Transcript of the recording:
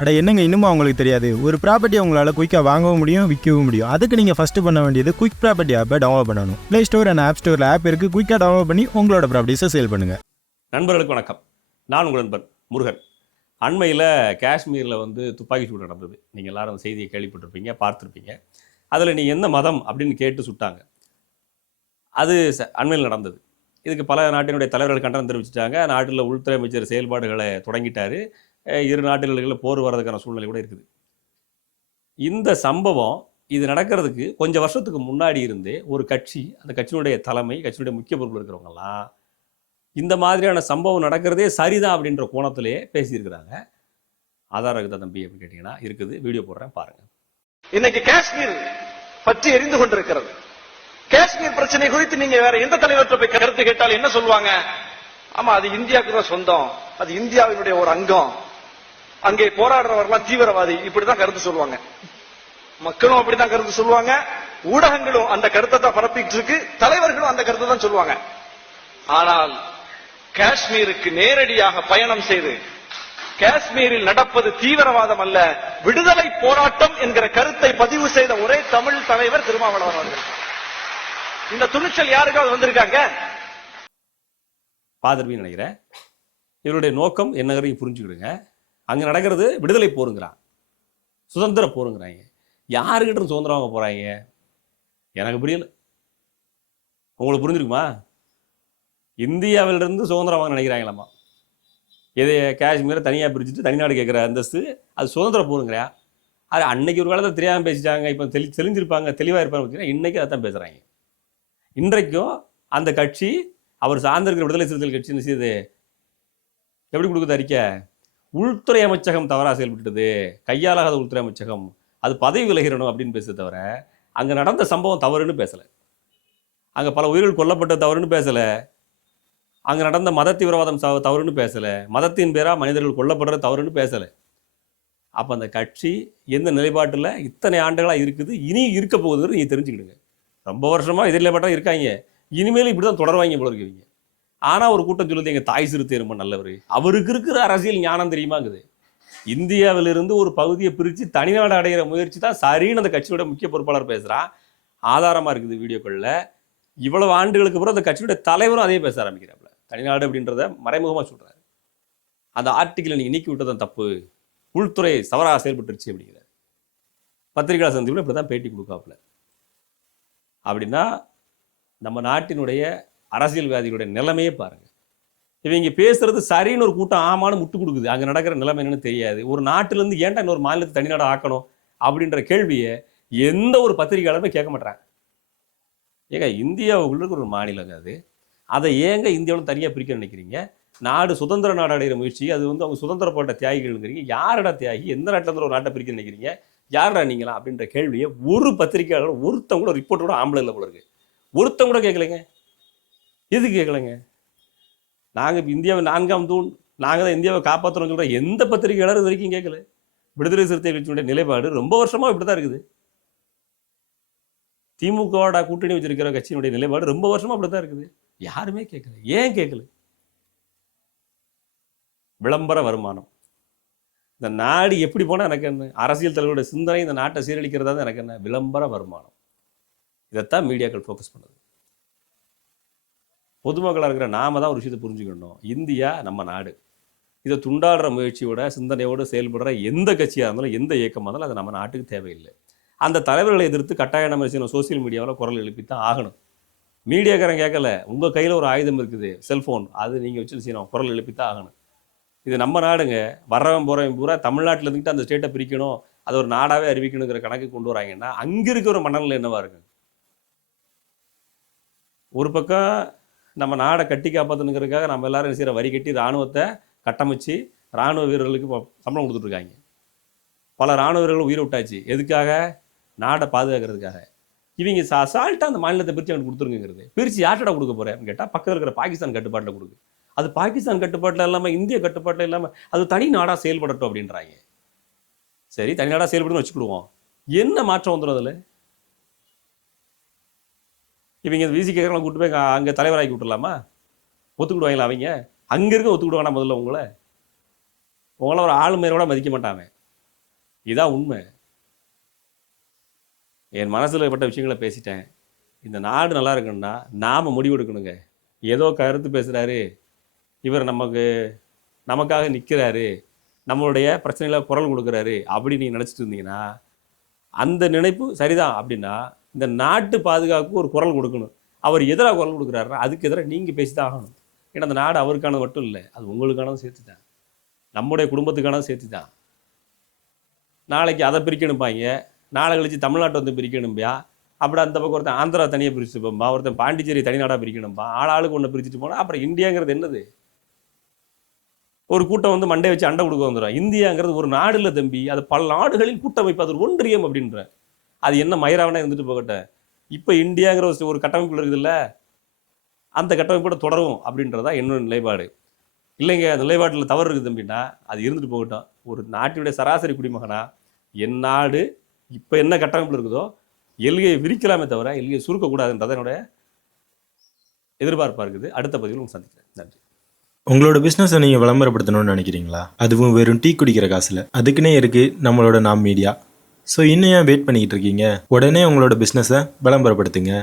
அட என்னங்க இன்னும் அவங்களுக்கு தெரியாது, ஒரு ப்ராப்பர்ட்டி உங்களால் குயிக்காக வாங்கவும் முடியும், விற்கவும் முடியும். அதுக்கு நீங்கள் ஃபஸ்ட்டு பண்ண வேண்டியது குயிக் ப்ராப்பர்ட்டி ஆப்பை டவுன்லோட் பண்ணணும். ப்ளே ஸ்டோர் அண்ட் ஆப் ஸ்டோரில் ஆப் இருக்குது. குயிக்காக டவுன்லோட் பண்ணி உங்களோட ப்ராப்பர்ட்டிஸை சேல் பண்ணுங்கள். நண்பர்களுக்கு வணக்கம். நான் உங்கள் நண்பன் முருகன். அண்மையில் காஷ்மீரில் துப்பாக்கி சூடு நடந்தது. நீங்கள் எல்லாரும் அந்த செய்தியை கேள்விப்பட்டிருப்பீங்க, பார்த்துருப்பீங்க. அதில் நீ என்ன மதம் அப்படின்னு கேட்டு சுட்டாங்க. அது அண்மையில் நடந்தது. இதுக்கு பல நாட்டினுடைய தலைவர்கள் கண்டனம் தெரிவிச்சிட்டாங்க. நாட்டில் உள்துறை அமைச்சர் செயல்பாடுகளை தொடங்கிட்டார். இரு நாடுகளில் போர் வர்றதுக்கான சூழ்நிலை கூட இருக்குது. இந்த சம்பவம் இது நடக்கிறதுக்கு கொஞ்சம் வருஷத்துக்கு முன்னாடி இருந்தே ஒரு கட்சி, அந்த கட்சியினுடைய தலைமை, கட்சியினுடைய முக்கிய பொறுப்பில் இருக்கிறவங்கலாம் இந்த மாதிரியான சம்பவம் நடக்கிறதே சரிதான் அப்படின்ற கோணத்திலே பேசியிருக்கிறாங்க. ஆதாரம் இருக்குதா தம்பி அப்படின்னு கேட்டீங்கன்னா இருக்குது. வீடியோ போடுறேன் பாருங்க. இன்னைக்கு காஷ்மீர் பற்றி எரிந்து கொண்டிருக்கிறது. காஷ்மீர் பிரச்சனை குறித்து நீங்க வேற எந்த தலைவர்கிட்ட போய் கருத்து கேட்டாலும் என்ன சொல்லுவாங்க? ஆமா, அது இந்தியாவுக்கு தான் சொந்தம், அது இந்தியாவினுடைய ஒரு அங்கம், அங்கே போராடுறவர்களாம் தீவிரவாதி, இப்படிதான் கருத்து சொல்லுவாங்க. மக்களும் அப்படித்தான் கருத்து சொல்லுவாங்க, ஊடகங்களும் அந்த கருத்தை தான் பரப்பிட்டு இருக்கு, தலைவர்களும் அந்த கருத்தை தான் சொல்லுவாங்க. ஆனால் காஷ்மீருக்கு நேரடியாக பயணம் செய்து காஷ்மீரில் நடப்பது தீவிரவாதம் அல்ல, விடுதலை போராட்டம் என்கிற கருத்தை பதிவு செய்த ஒரே தமிழ் தலைவர் திருமாவளவன் அவர்கள். இந்த துணிச்சல் யாருக்காவது வந்திருக்காங்க? பாதர்வின்னு நினைக்கிறேன். இவருடைய நோக்கம் என்னங்கிறத புரிஞ்சுக்கிடுங்க. அங்கே நடக்கிறது விடுதலை போருங்கிறான், சுதந்திர போருங்கிறாங்க. யாருக்கிட்ட சுதந்திரம் வாங்க போகிறாங்க எனக்கு புரியல. உங்களுக்கு புரிஞ்சிருக்குமா? இந்தியாவிலிருந்து சுதந்திரம் வாங்க நினைக்கிறாங்களாமா. எது காஷ்மீரை தனியாக பிரிச்சுட்டு தனிநாடு கேட்குற அந்தஸ்து, அது சுதந்திர போருங்கிறா. அது அன்னைக்கு ஒரு காலத்தில் தெரியாமல் பேசிட்டாங்க, இப்போ தெளிஞ்சிருப்பாங்க, தெளிவாக இருப்பாங்க. இன்றைக்கி அதான் பேசுகிறாங்க. இன்றைக்கும் அந்த கட்சி, அவர் சார்ந்திருக்கிற விடுதலை சிறுத்தைகள் கட்சி என்ன செய்யுது? எப்படி கொடுக்குது அறிக்கை? உள்துறை அமைச்சகம் தவறாக செயல்பட்டது, கையாளாகாத உள்துறை அமைச்சகம், அது பதவி விலகிடணும் அப்படின்னு பேசுறது தவிர அங்கே நடந்த சம்பவம் தவறுன்னு பேசலை. அங்கே பல உயிர்கள் கொல்லப்பட்ட தவறுன்னு பேசலை. அங்கே நடந்த மத தீவிரவாதம் தவறுன்னு பேசலை. மதத்தின் பேராக மனிதர்கள் கொல்லப்படுறது தவறுன்னு பேசலை. அப்போ அந்த கட்சி எந்த நிலைப்பாட்டில் இத்தனை ஆண்டுகளாக இருக்குது, இனி இருக்க போகுதுன்னு நீங்கள் தெரிஞ்சுக்கிடுங்க. ரொம்ப வருஷமாக இதில் மட்டும் இருக்காங்க, இனிமேல் இப்படி தான் தொடர்வாங்க போல இருக்குவீங்க. ஆனால் ஒரு கூட்டம் சொல்லுது எங்கள் தாய் சிறுத்தை ரொம்ப நல்லவர், அவருக்கு இருக்கிற அரசியல் ஞானம் தெரியுமாங்குது. இந்தியாவிலிருந்து ஒரு பகுதியை பிரித்து தனிநாடு அடைகிற முயற்சி தான் சரின்னு அந்த கட்சியோட முக்கிய பொறுப்பாளர் பேசுகிறான். ஆதாரமாக இருக்குது வீடியோக்களில். இவ்வளவு ஆண்டுகளுக்கு அப்புறம் அந்த கட்சியோட தலைவரும் அதே பேச ஆரம்பிக்கிறாப்புல. தனிநாடு அப்படின்றத மறைமுகமாக சொல்கிறாரு. அந்த ஆர்டிக்கிளை நீங்கள் நீக்கி விட்டதான் தப்பு, உள்துறை தவறாக செயல்பட்டுருச்சு அப்படிங்கிறார். பத்திரிகை சந்திப்பில் இப்படி தான் பேட்டி கொடுக்காப்புல. அப்படின்னா நம்ம நாட்டினுடைய அரசியல்வாதிகளுடைய நிலைமையே பாருங்க. இவங்க பேசுறது சரின்னு ஒரு கூட்டம் ஆமான்னு முட்டு கொடுக்குது. அங்கே நடக்கிற நிலைமை என்னன்னு தெரியாது. ஒரு நாட்டிலேருந்து ஏன்டா இன்னொரு மாநிலத்தை தனிநாடு ஆக்கணும் அப்படின்ற கேள்வியை எந்த ஒரு பத்திரிகையாளருமே கேட்க மாட்டாங்க. ஏங்க, இந்தியாவுக்குள்ள ஒரு மாநிலங்க அது, அதை ஏங்க இந்தியாவில் தனியாக பிரிக்க நினைக்கிறீங்க? நாடு சுதந்திர நாடு அடைகிற முயற்சி, அது அவங்க சுதந்திர போட்ட தியாகிகள்ங்கிறீங்க. யாரடா தியாகி? எந்த நாட்டிலேருந்து ஒரு நாட்டை பிரிக்க நினைக்கிறீங்க? யாரா நீங்களா அப்படின்ற கேள்வியை ஒரு பத்திரிகையாளர், ஒருத்தவங்க கூட ரிப்போர்ட் கூட ஆம்பளை இல்லை போல இருக்கு, ஒருத்தவங்க கூட கேட்கலைங்க. எதுக்கு கேட்கலைங்க? நாங்கள் இப்போ இந்தியாவை 4ஆம் தூண், நாங்கள் தான் இந்தியாவை காப்பாற்றணும்னு சொல்கிற எந்த பத்திரிகையாளர் இது வரைக்கும் கேட்கல. விடுதலை சிறுத்தை கட்சியுடைய நிலைப்பாடு ரொம்ப வருஷமாக இப்படி தான் இருக்குது. திமுகவோட கூட்டணி வச்சிருக்கிற கட்சியினுடைய நிலைப்பாடு ரொம்ப வருஷமாக அப்படி தான் இருக்குது. யாருமே கேட்கல. ஏன் கேட்கல? விளம்பர வருமானம். இந்த நாடு எப்படி போனால் எனக்கு என்ன? அரசியல் தலைவருடைய சிந்தனை இந்த நாட்டை சீரழிக்கிறதா தான் எனக்கு என்ன? விளம்பர வருமானம். இதைத்தான் மீடியாக்கள் ஃபோக்கஸ் பண்ணுது. பொதுமக்களாக இருக்கிற நாம தான் ஒரு விஷயத்தை புரிஞ்சுக்கணும். இந்தியா நம்ம நாடு. இதை துண்டாடுற முயற்சியோட சிந்தனையோடு செயல்படுற எந்த கட்சியாக இருந்தாலும், எந்த இயக்கமாக இருந்தாலும் அது நம்ம நாட்டுக்கு தேவையில்லை. அந்த தலைவர்களை எதிர்த்து கட்டாயம் நம்ம செய்யணும். சோசியல் மீடியாவில் குரல் எழுப்பித்தான் ஆகணும். மீடியாக்காரன் கேட்கல, உங்கள் கையில் ஒரு ஆயுதம் இருக்குது, செல்ஃபோன், அது நீங்கள் வச்சு செய்யணும், குரல் எழுப்பித்தான் ஆகணும். இது நம்ம நாடுங்க. வர்றவன் போகிறவன் பூரா தமிழ்நாட்டில் இருந்துக்கிட்டு அந்த ஸ்டேட்டை பிரிக்கணும், அதை ஒரு நாடாகவே அறிவிக்கணுங்கிற கணக்கு கொண்டு வராங்கன்னா அங்கே இருக்கிற ஒரு மனநிலை என்னவா இருக்கு? ஒரு பக்கம் நம்ம நாடை கட்டி காப்பாற்றணுங்கிறதுக்காக நம்ம எல்லாரும் செய்கிற வரி கட்டி இராணுவத்தை கட்டமைச்சு இராணுவ வீரர்களுக்கு சம்பளம் கொடுத்துட்ருக்காங்க. பல இராணுவ வீரர்கள் உயிரை விட்டாச்சு. எதுக்காக? நாடை பாதுகாக்கிறதுக்காக. இவங்க அசால்ட்டாக அந்த மாநிலத்தை பிரித்து அவனுக்கு கொடுத்துருங்கிறது. பிரித்து யார்ட்டா கொடுக்க போகிறேன் கேட்டால் பக்கத்தில் இருக்கிற பாகிஸ்தான் கட்டுப்பாட்டில் கொடுக்கு. அது பாகிஸ்தான் கட்டுப்பாட்டில் இல்லாமல், இந்திய கட்டுப்பாட்டில் இல்லாமல் அது தனி நாடாக செயல்படட்டும் அப்படின்றாங்க. சரி, தனி நாடாக செயல்படுன்னு வச்சுக்கிடுவோம். என்ன மாற்றம் வந்துடும் அதில்? இவங்க விசி கேட்கலாம் கூட்டு போய் அங்கே தலைவராகி விட்டுடலாமா? ஒத்துக்கிடுவாங்களா? அவங்க அங்கே இருக்க ஒத்துக்கிடுவானா? முதல்ல உங்களை ஒரு ஆளுமையோட மதிக்க மாட்டாங்க. இதான் உண்மை. என் மனசில் பட்ட விஷயங்களை பேசிட்டேன். இந்த நாடு நல்லா இருக்கணும்னா நாம் முடிவெடுக்கணுங்க. ஏதோ கருத்து பேசுகிறாரு, இவர் நமக்காக நிற்கிறாரு, நம்மளுடைய பிரச்சனைகளை குரல் கொடுக்குறாரு அப்படி நீங்கள் நினச்சிட்டு இருந்தீங்கன்னா அந்த நினைப்பு சரிதான். அப்படின்னா இந்த நாட்டு பாதுகாப்புக்கு ஒரு குரல் கொடுக்கணும். அவர் எதிராக குரல் கொடுக்குறாருன்னா அதுக்கு எதிராக நீங்கள் பேசி தான் ஆகணும். ஏன்னா அந்த நாடு அவருக்கானது மட்டும் இல்லை, அது உங்களுக்கானதும் சேர்த்து தான், நம்முடைய குடும்பத்துக்கானதும் சேர்த்து தான். நாளைக்கு அதை பிரிக்கணும்பாங்க, நாளை கழிச்சு தமிழ்நாட்டை வந்து பிரிக்கணும்பியா, அப்படி அந்த பக்கம் ஒருத்தன் ஆந்திரா தனியாக பிரிச்சுப்போம்பா, ஒருத்தன் பாண்டிச்சேரி தனிநாடாக பிரிக்கணும்பா, ஆளுக்கு ஒன்று பிரிச்சுட்டு போனால் அப்புறம் இந்தியாங்கிறது என்னது? ஒரு கூட்டம் வந்து மண்டே வச்சு அண்டை கொடுக்க வந்துடும். இந்தியாங்கிறது ஒரு நாடு இல்லை தம்பி, அது பல நாடுகளின் கூட்டமைப்பு, அது ஒரு ஒன்றியம் அப்படின்ற. அது என்ன மயிராவனா இருந்துட்டு போகட்டும். இப்போ இந்தியாங்கிற ஒரு கட்டமைப்பு இருக்குதுல்ல, அந்த கட்டமைப்போட தொடரும் அப்படின்றதா என்னோட நிலைப்பாடு. இல்லைங்க அந்த நிலைப்பாட்டில் தவறு இருக்குது அப்படின்னா அது இருந்துட்டு போகட்டும். ஒரு நாட்டினுடைய சராசரி குடிமகனா என் நாடு இப்போ என்ன கட்டமைப்பில் இருக்குதோ எல்கையை விரிக்கலாமே தவிர எல்கையை சுருக்கக்கூடாதுன்றதை என்னோட எதிர்பார்ப்பாக இருக்குது. அடுத்த பதிவில் உங்களை சந்திக்கிறேன். நன்றி. உங்களோட பிஸ்னஸை நீங்கள் விளம்பரப்படுத்தணும்னு நினைக்கிறீங்களா? அதுவும் வெறும் டீ குடிக்கிற காசில். அதுக்குன்னே இருக்குது நம்மளோட நாம் மீடியா. ஸோ இன்னும் ஏன் வெயிட் பண்ணிக்கிட்டு இருக்கீங்க? உடனே உங்களோட பிஸ்னஸை விளம்பரப்படுத்துங்க.